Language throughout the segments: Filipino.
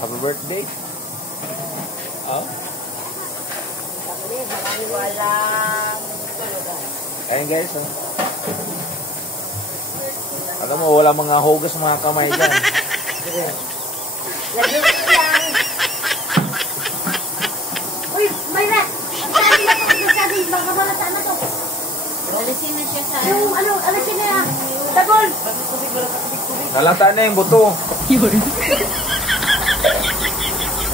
Happy birthday. Oh. Ayan guys, oh. Alam mo, wala mga hugas mga kamay dyan. Lagyan ko lang. Uy, Mayra! Sabi, baka malata na to. Alisin na siya sa... Yung alisin na yan. Tagol! Nalata na yung buto.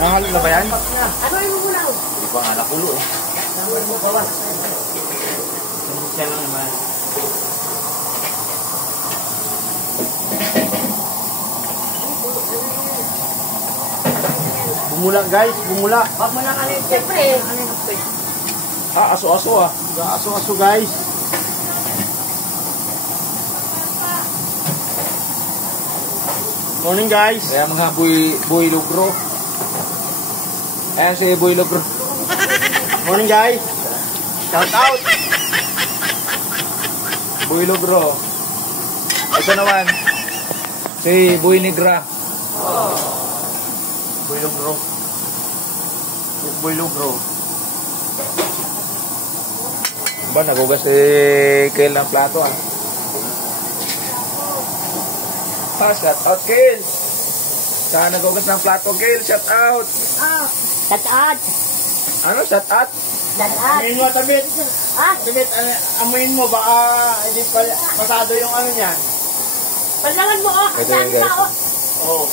Nahalo na ba yan? Ano yung muna ko? Hindi pa nga nakulo eh. Tawag mo bawas. Siya lang naman. Bumula guys, bumula. Wag mo lang alin. Siyempre. Aso-aso ah. Aso-aso guys. Morning guys. Ayan mga buy lugro. Ayan si buy lugro. Morning guys. Shout out. Buy lugro. Ito naman. Si buy negra. Buy lugro. Buy lugro. Ba, nagugas si Kel ng plato ah. Shout out Kel. Saan nagugas ng plato Kel? Shout out. Tatat. Ano? Shout out? Tatat. Amuin mo, Tabit. Tabit, amuin mo, baka hindi pa pasado yung ano niyan. Panlawan mo oh. Ito yan guys. Oo.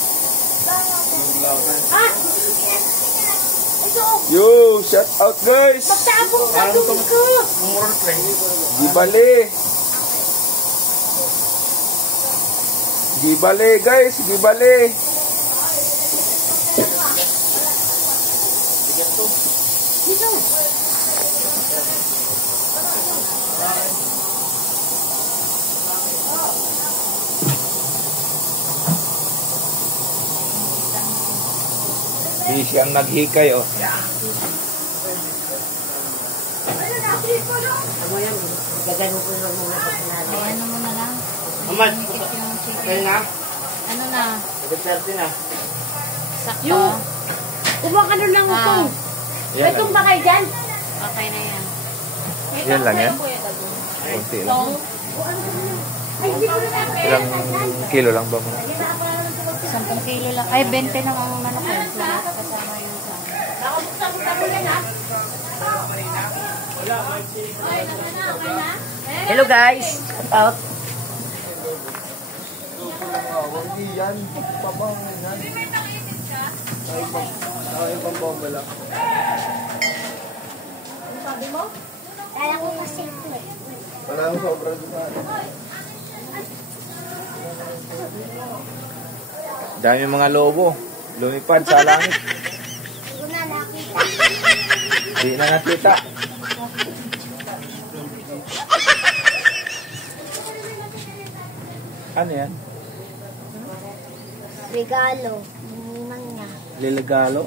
Ito oh. Yo, shout out guys. Magtabong ka doon ko. Mumurot rin. Gibali. Gibali guys, gibali. Dito. Di siyang naghikay oh. Ano yan? Gagano ko lang muna sa pinala. Ay, ano mo na lang. Amad, Ikit yung chicken. kayo na? Ano na? Nag-30 na. Sakto. Yung- Kumuha ka nun lang ito. May kung ba kayo dyan? Okay na yan. Yan lang yan? Kunti lang. Ay, hindi ko na Ilang kilo lang ba mo? 10 kilo lang. Ay, 20 lang ang manok ko. Kasama yung sa... Hello guys. Shout out. Sabi mo? Kaya ko kasi ito eh. Wala akong sobra dito. Dami mga lobo. Lumipad sa langit. Hindi ko na nakita. Di na nakita. Ano yan? Regalo. Ninang niya. Liligalo?